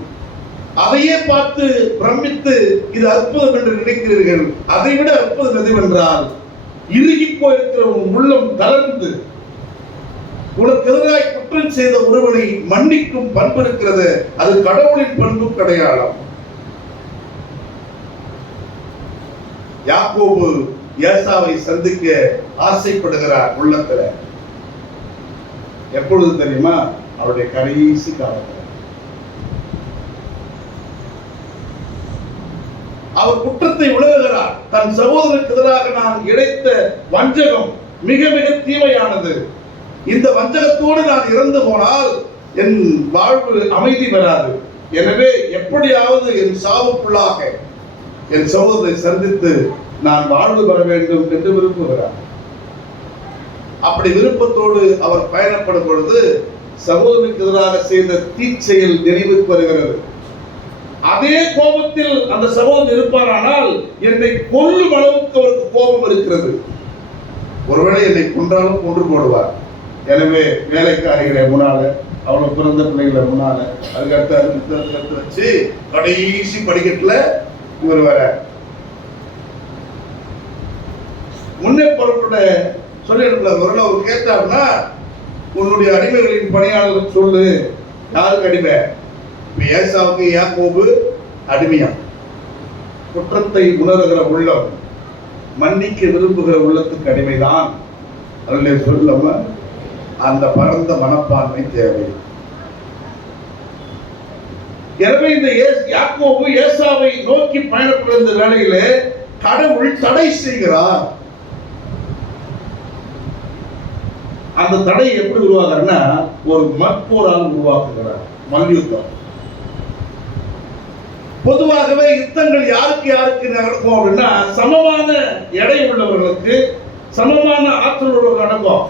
அதையே பார்த்து பிரமித்து இது அற்புதம் என்று நினைக்கிறீர்கள். அதை விட அற்புதம் எதுவென்றால், இறுகி போயிருக்கிற உள்ளம் தளர்ந்து உனக்கு எதிராக குற்றம் செய்த ஒருவனை மன்னிக்கும் பண்பு இருக்கிறது, அது கடவுளின் பண்பு அடையாளம். யாக்கோபு ஏசாவை சந்திக்க ஆசைப்படுகிறார் உள்ளத்துல. எப்பொழுது தெரியுமா? அவருடைய கடைசி காலத்தில். அவர் குற்றத்தை உணர்கிறார். தன் சகோதரருக்கு எதிராக நான் இழைத்த வஞ்சகம் மிக மிக தீமையானது. இந்த வஞ்சகத்தோடு நான் இறந்து போனால் என் வாழ்வு அமைதி பெறாது. எனவே எப்படியாவது என் சாவுக்குள்ளாக என் சகோதரரை சந்தித்து நான் வாழ்வு பெற வேண்டும் என்று விரும்புகிறார். அப்படி விருப்பத்தோடு அவர் பயணப்படும் பொழுது சகோதரனுக்கு எதிராக செய்த தீச்செயல் நினைவுக்கு வருகிறது. அதே கோபத்தில் அந்த சகோதரன் இருப்பாரானால் என்னை கொல்லும் அளவுக்கு அவருக்கு கோபம் இருக்கிறது. ஒருவேளை என்னை கொன்றாலும் கொன்று போடுவார். எனவே வேலைக்காரிகளை முன்னால, அவளை பிறந்த பிள்ளைகளை முன்னால, அதுக்கடுத்து வச்சு கடைசி படிக்கட்டுல இவர் வர முன்னே பொருட்கள சொல்லியிருக்கிறார். ஒரு அவர் கேட்டார்னா, உன்னுடைய அடிமைகளின் பணியாளர்கள் சொல்லு, யாருக்கு அடிமை? ஏசாவுக்கு யாக்கோபு அடிமையாம். குற்றத்தை உணர்கிற உள்ளம், மன்னிக்க விரும்புகிற உள்ளத்துக்கு அடிமைதான். அதில் சொல்லாம அந்த பரந்த மனப்பான்மை தேவை. எனவே இந்த யாக்கோபு ஏசாவை நோக்கி பயணப்படும் இந்த வேளையிலே கடவுள் தடை செய்கிறார். அந்த தடை எப்படி உருவாக்குறா? ஒரு மற்போரால் உருவாக்குகிறார். மல்யுத்தம். பொதுவாகவே யுத்தங்கள் யாருக்கு யாருக்கு நடக்கும் அப்படின்னா, சமமான எடை உள்ளவர்களுக்கு, சமமான ஆற்றல் உள்ளவர்கள் நடக்கும்,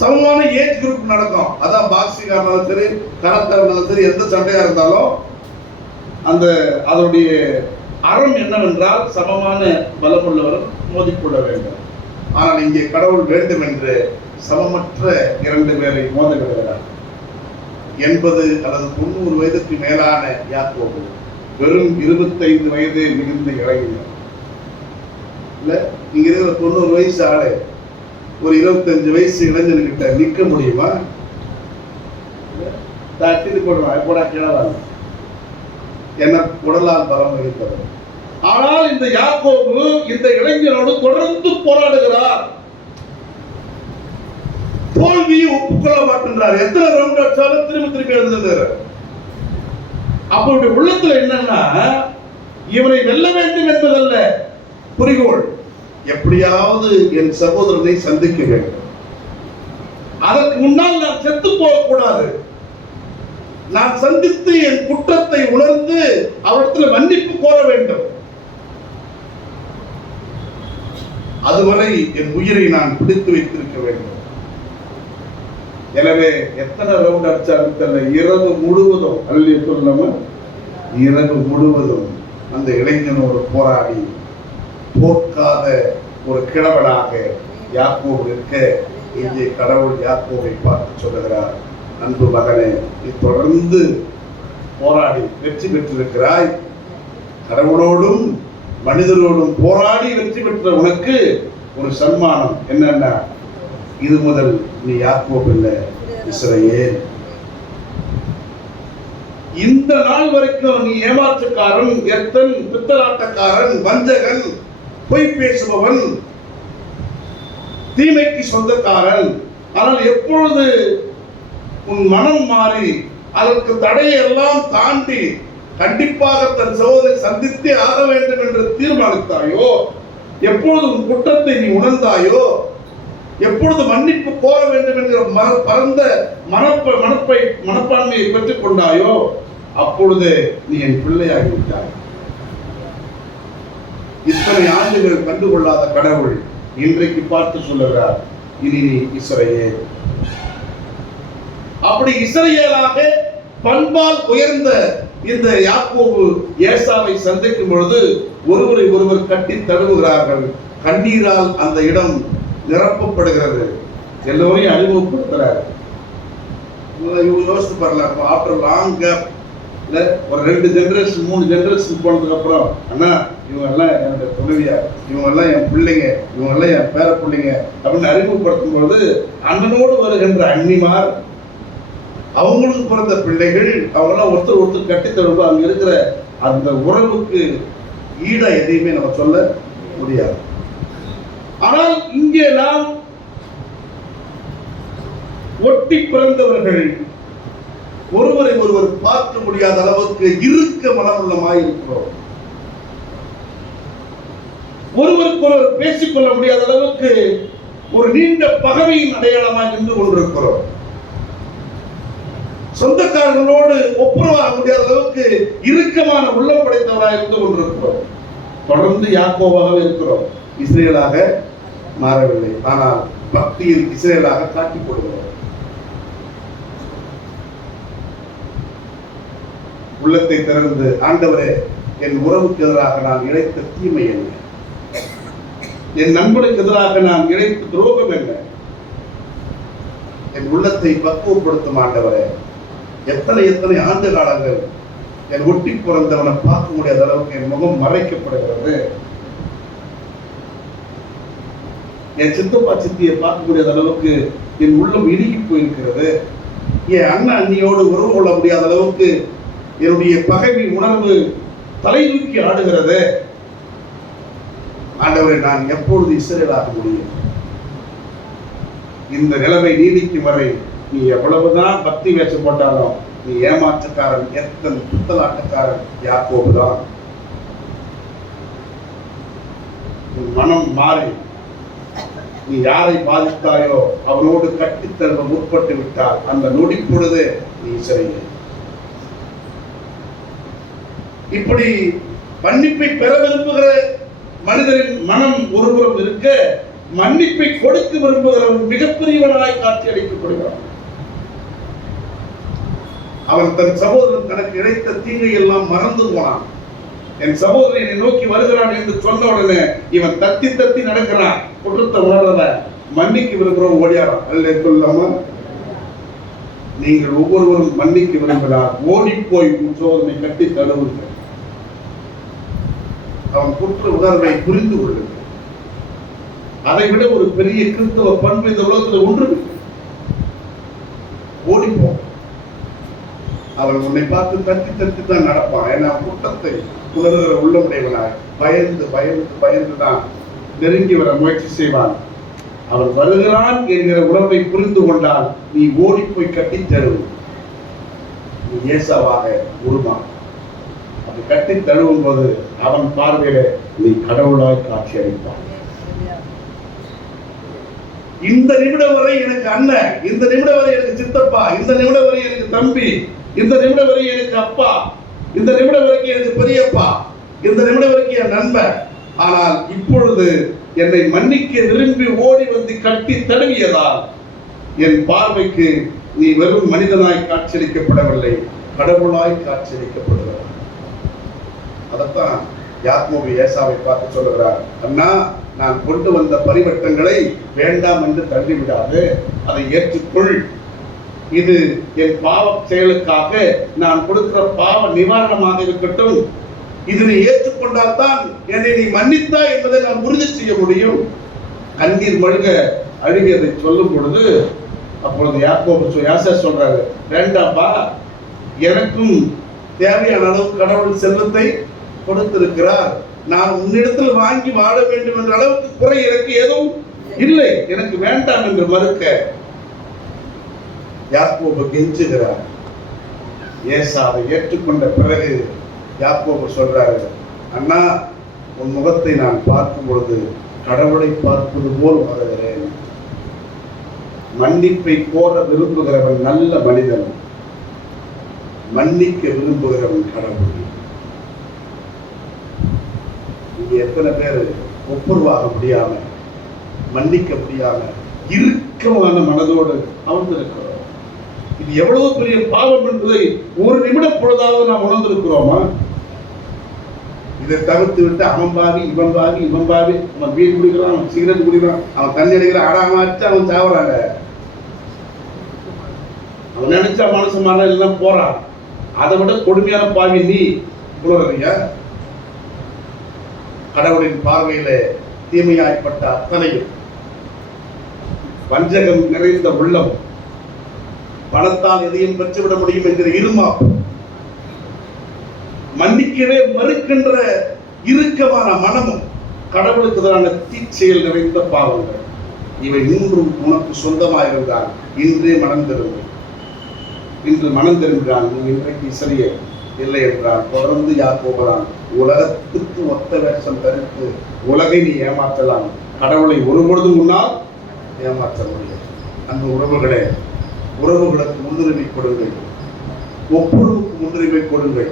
சமமான ஏஜ் குரூப் நடக்கும். அதான் பாக்ஸிங்கா இருந்தாலும் சரி, கராத்தே இருந்தாலும் சரி, எந்த சண்டையா இருந்தாலும் அந்த அதனுடைய அறம் என்னவென்றால் சமமான பலமுள்ளவர் மோதிக்கொள்ள வேண்டும். ஆனால் இங்கே கடவுள் வேண்டும் என்று சமமற்ற இரண்டு பேரை மோத விடுகிறார். 80 அல்லது 90 வயதுக்கு மேலான யாக்கோபு வெறும் 25 வயதே மிகுந்த இளைஞர். இல்ல, இங்க இருக்கிற 90 வயசு ஆளு ஒரு 25 வயசு இளைஞர்கிட்ட நிற்க முடியுமா? தட்டி போடுவான், எப்படா கிழவாங்க. என உடலால் பலம் வகித்தவர். ஆனால் இந்த யாக்கோபு இந்த இளைஞனோடு தொடர்ந்து போராடுகிறார். தோல்வியை ஒப்புக்கொள்ள மாட்டேன்றார். எத்தனை ரவுண்ட் அடிச்சாலும் திரும்பி எழுதுகிறார். அப்படி உள்ளத்துல என்னன்னா, இவனை வெல்ல வேண்டும் என்பதல்ல குறிக்கோள், எப்படியாவது என் சகோதரனை சந்திக்க வேண்டும். அதற்கு முன்னால் நான் செத்து போகக்கூடாது. நான் சந்தித்து என் குற்றத்தை உணர்ந்து அவரிடத்தில் மன்னிப்பு கோர வேண்டும். அதுவரை என் உயிரை நான் பிடித்து வைத்திருக்க வேண்டும். எனவே எத்தனை ரவுண்ட் அடிச்சாலும் தெரியல, இரவு முழுவதும் அல்லி சொல்லாம இரவு முழுவதும் அந்த இளைஞனோடு போராடி போக்காத ஒரு கிழவனாக யாக்கோபு இருக்க, இங்கே கடவுள் யாக்கோபை பார்த்து சொல்லுகிறார், அன்பு மகனே, நீ தொடர்ந்து போராடி வெற்றி பெற்றிருக்கிறாய். கடவுளோடும் மனிதரோடும் போராடி வெற்றி பெற்ற உனக்கு ஒரு சன்மானம் என்னன்னா, இது முதல் நீ யாக்கோபு இல்லை, இஸ்ரவேல். இந்த நாள் வரைக்கும் நீ ஏமாற்றுக்காரன், எத்தன், பித்தலாட்டக்காரன், வஞ்சகன், பொய் பேசுபவன், தீமைக்கு சொந்தக்காரன். ஆனால் எப்பொழுது உன் மனம் மாறி அதற்கு தடையை எல்லாம் தாண்டி கண்டிப்பாக தன் சகோதரை சந்தித்தே ஆக வேண்டும் என்று தீர்மானித்தாயோ, எப்பொழுது உன் குற்றத்தை நீ உணர்ந்தாயோ, எப்பொழுது மன்னிப்பு கோர வேண்டும் என்கிற பரந்த மனப்பான்மையை பெற்றுக் கொண்டாயோ, அப்பொழுது நீ என் பிள்ளையாகிவிட்டாய். இத்தனை ஆண்டுகள் கண்டுகொள்ளாத கடவுள் இன்றைக்கு பார்த்து சொல்லுகிறார், இனி நீ இஸ்ரவேல். அப்படி இஸ்ரவேலாக பண்பால் உயர்ந்த இந்த யாக்கோபு ஏசாவை சந்திக்கும் பொழுது ஒருவரை ஒருவர் கட்டி தழுவுகிறார்கள். கண்ணீரால் அந்த இடம் நிரப்பப்படுகிறது. எல்லோரையும் அனுபவப்படுத்துறாரு. இவங்க யோசித்து பாருங்க, ஆஃப்டர் லாங் கேப் ஒரு 2 ஜெனரேஷன் 3 ஜெனரேஷன் போனதுக்கு அப்புறம், அண்ணா இவங்க எல்லாம் என்னோட துணைவியார், இவங்க எல்லாம் என் பிள்ளைங்க, இவங்க எல்லாம் என் பேர பிள்ளைங்க அப்படின்னு அறிமுகப்படுத்தும் பொழுது அண்ணனோடு வருகின்ற அண்ணிமார், அவங்களுக்கு பிறந்த பிள்ளைகள், அவங்கெல்லாம் ஒருத்தர் கட்டித்தழுவு அங்க இருக்கிற அந்த உறவுக்கு ஈடா எதையுமே நம்ம சொல்ல முடியாது. ஆனால் இங்கே நாம் ஒட்டி பிறந்தவர்கள் ஒருவரை ஒருவர் பார்க்க முடியாத அளவுக்கு இருக்க மனமுள்ளமாய் இருக்கிறோம். ஒருவருக்கு ஒருவர் பேசிக்கொள்ள முடியாத அளவுக்கு ஒரு நீண்ட பகைமையின் அடையாளமாய் நின்று கொண்டிருக்கிறோம். சொந்தக்காரர்களோடு ஒப்புரவாக முடியாத அளவுக்கு இறுக்கமான உள்ளம் படைத்தவராக இருந்து கொண்டிருக்கிறோம். தொடர்ந்து யாக்கோபாக இருக்கிறோம், இஸ்ரேலாக மாறவில்லை. ஆனால் பக்தியில் இஸ்ரேலாக காட்டிக் கொள்கிறோம். உள்ளத்தை திறந்து, ஆண்டவரே, என் உறவுக்கு எதிராக நான் இழைத்த தீமை என்ன? என் நண்பனுக்கு எதிராக நான் இழைத்த துரோகம் என்ன? என் உள்ளத்தை பக்குவப்படுத்தும் ஆண்டவரே. எத்தனை ஆண்டு காலங்கள் என் ஒட்டி பிறந்தவனை பார்க்க முடியாத அளவுக்கு என் முகம் மறைக்கப்படுகிறது. என் சித்தப்பா சித்தியை பார்க்க முடியாத அளவுக்கு என் உள்ளம் இறுகி போயிருக்கிறது. என் அண்ணன் அண்ணியோடு உறவு கொள்ள முடியாத அளவுக்கு என்னுடைய பகைமை உணர்வு தலை தூக்கி ஆடுகிறது. ஆண்டவரை, நான் எப்பொழுது இஸ்ரவேலாக முடியும்? இந்த நிலைமை நீடிக்கும் வரை நீ எவ்வளவுதான் பக்தி வேஷம் போட்டாலும் நீ ஏமாற்றுக்காரன், எத்தன், புத்தலாட்டக்காரன் யாக்கோபு தான். உன் மனம் மாறி நீ யாரை பாதித்தாயோ அவனோடு கட்டித்தழுவ முற்பட்டு விட்டால் அந்த நொடி பொழுது நீ இஸ்ரவேல். இப்படி மன்னிப்பை பெற விரும்புகிற மனிதரின் மனம் ஒருபுறம் இருக்க, மன்னிப்பை கொடுக்க விரும்புகிறவன் மிகப்பெரியவனாய் காட்சி அளிக்கப்படுகிறான். அவன் தன் சகோதரன் தனக்கு இழைத்த தீங்கை எல்லாம் மறந்து போனான். என் சகோதரன் என்னை நோக்கி வருகிறான் என்று சொன்ன உடனே இவன் தத்தி தத்தி நடக்கிறான். குற்றத்தை உணர்றத மன்னிக்க விரும்புகிறோம், ஓடியாரான். அல்ல சொல்லாம நீங்கள் ஒவ்வொருவரும் மன்னிக்க விரும்பினார் ஓடி போய் உன் சோதனை கட்டி தழுவுங்கள். அவன் குற்ற உணர்வை புரிந்து கொள்ளுங்கள். அதை விட ஒரு பெரிய கிறிஸ்தவ பண்பு இந்த உலகத்தில் ஒன்று. ஓடிப்போம். அவன் உன்னை பார்த்து தட்டி தட்டி தான் நடப்பான். ஏன்னா குற்றத்தை உணர்கிற உள்ளமுடையவனாய் பயந்து பயந்து பயந்து தான் நெருங்கி வர முயற்சி செய்வான். அவன் வருகிறான் என்கிற உணர்வை புரிந்து கொண்டால் நீ ஓடி போய் கட்டி தழுவு. நீ ஏசாவாக உருமா. அப்படி கட்டி தழுவும் போது அவன் பார்வையில நீ கடவுளாய் காட்சி அளிப்பான். இந்த நிமிடம் வரை எனக்கு அண்ணன், இந்த நிமிடம் வரை எனக்கு சித்தப்பா, இந்த நிமிடம் வரை எனக்கு தம்பி, இந்த நிமிடம் வரை எனக்கு அப்பா, இந்த நிமிடம் வரைக்கும் எனக்கு பெரியப்பா, இந்த நிமிடம் வரைக்கும் என் நண்பன். ஆனால் இப்பொழுது என்னை மன்னிக்க விரும்பி ஓடி வந்து கட்டி தழுவியதால் என் பார்வைக்கு நீ வெறும் மனிதனாய் காட்சியளிக்கப்படவில்லை, கடவுளாய் காட்சியளிக்கப்படுகிறார். அதைத்தான் யாக்கோபு ஏசாவை பார்த்து சொல்லுகிறார், அண்ணா நான் கொண்டு வந்த பரிவட்டங்களை வேண்டாம் என்று தள்ளிவிடாது, அதை ஏற்றுக்கொள். இது என் பாவ செயலுக்காக நான் கொடுக்கிற பாவ நிவாரணமாக இருக்கட்டும். இது நீ ஏற்றுக்கொண்டால் தான் என்னை நீ மன்னித்தா என்பதை நான் உறுதி செய்ய முடியும். கண்ணீர் மழுக அழுகியதை சொல்லும் பொழுது அப்பொழுது யாக்கோபு சொல்றாரு, வேண்டாப்பா, எனக்கும் தேவையான அளவு கடவுள் செல்வத்தை கொடுத்திருக்கிறார். நான் உன்னிடத்தில் வாங்கி வாழ வேண்டும் என்ற அளவுக்கு குறை எனக்கு எதுவும் இல்லை, எனக்கு வேண்டாம் என்று மறுக்க யாக்கோபு கெஞ்சுகிறார். ஏசாவை ஏற்றுக்கொண்ட பிறகு யாக்கோபு சொல்றாரு, அண்ணா உன் முகத்தை நான் பார்க்கும் பொழுது கடவுளை பார்ப்பது போல் உணர்கிறேன். மன்னிப்பை கோர விரும்புகிறவன் நல்ல மனிதன், மன்னிக்க விரும்புகிறவன் கடவுள். இங்க எத்தனை பேர் ஒப்புரவாக முடியாம, மன்னிக்க முடியாம இறுக்கமான மனதோடு அமர்ந்திருக்கிறோம். இது எவ்வளவு பெரிய பாவம் என்பதை ஒரு நிமிடம் பொழுதாவது நாம் உணர்ந்திருக்கிறோமா? இதை தவிர்த்து விட்டு அவன் பாவி இவன் பாவி இவன் பாவி, அவன் பீர் குடிக்கிறான், அவன் சிகரெட் குடிக்கிறான், அவன் தண்ணி அடிக்கிறான், ஆடாமச்சு அவன் சாவறாங்க. அவன் நினைச்சா மனசு மாற எல்லாம் போறான். அதை விட கொடுமையான பாவி நீ உணர்றியா? கடவுளின் பார்வையில தீமையாய்ப்பட்ட அத்தனையும், வஞ்சகம் நிறைந்த உள்ளம், பணத்தால் எதையும் பெற்றுவிட முடியும் என்கிற இருமாப்பு, மன்னிக்கவே மறுக்கின்ற இறுக்கமான மனமும், கடவுளுக்கு எதிரான தீச்செயல் நிறைந்த பாவங்கள், இவை மூன்றும் உனக்கு சொந்தமாயிருந்தால் இன்றே மனம் திரும்ப. இன்று மனம் திரும்பினான், நீ இன்றைக்கு சரியே இல்லை என்றால் தொடர்ந்து யாக்கோபுரான் உலகத்துக்கு ஒத்த வேஷம் தரித்து உலகை நீ ஏமாற்றலாம், கடவுளை ஒருபொழுதும் முன்னால் ஏமாற்ற முடியும். அந்த உறவுகளே, உறவுகளுக்கு முன்னுரிமை கொடுங்கள், ஒப்புரவுக்கு முன்னுரிமை கொடுங்கள்,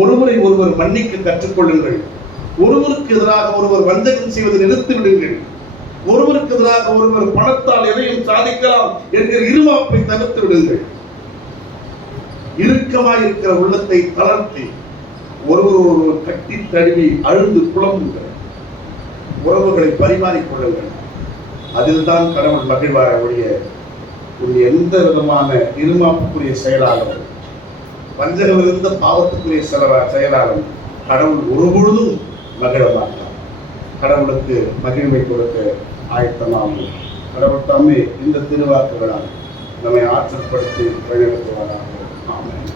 ஒருவரை ஒருவர் மன்னிக்க கற்றுக்கொள்ளுங்கள், ஒருவருக்கு எதிராக ஒருவர் வஞ்சகம் செய்வதை நிறுத்தி விடுங்கள், ஒருவருக்கு எதிராக ஒருவர் பணத்தால் எதையும் சாதிக்கலாம் என்கிற இருமாப்பை தவிர்த்து விடுங்கள். இறுக்கமாய் இருக்கிற உள்ளத்தை தளர்த்தி ஒருவர் ஒருவர் கட்டி தழுவி அழுந்து புலம்புங்கள், உறவுகளை பரிமாறிக்கொள்ளுங்கள். அதில் தான் கடவுள் மகிழ்வார ஒழிய எந்த விதமான இருமாப்புக்குரிய செயலாளர், வஞ்சகம் இருந்த பாவத்துக்குரிய செயலாளர் கடவுள் ஒருபொழுதும் மகிழ மாட்டார். கடவுளுக்கு மகிழ்வை கொடுக்க ஆயத்தமாகும். கடவுள் தாமே இந்த திருவாக்குகளால் நம்மை ஆற்றல்படுத்தி வழிநடத்துவாராக. ஆமென்.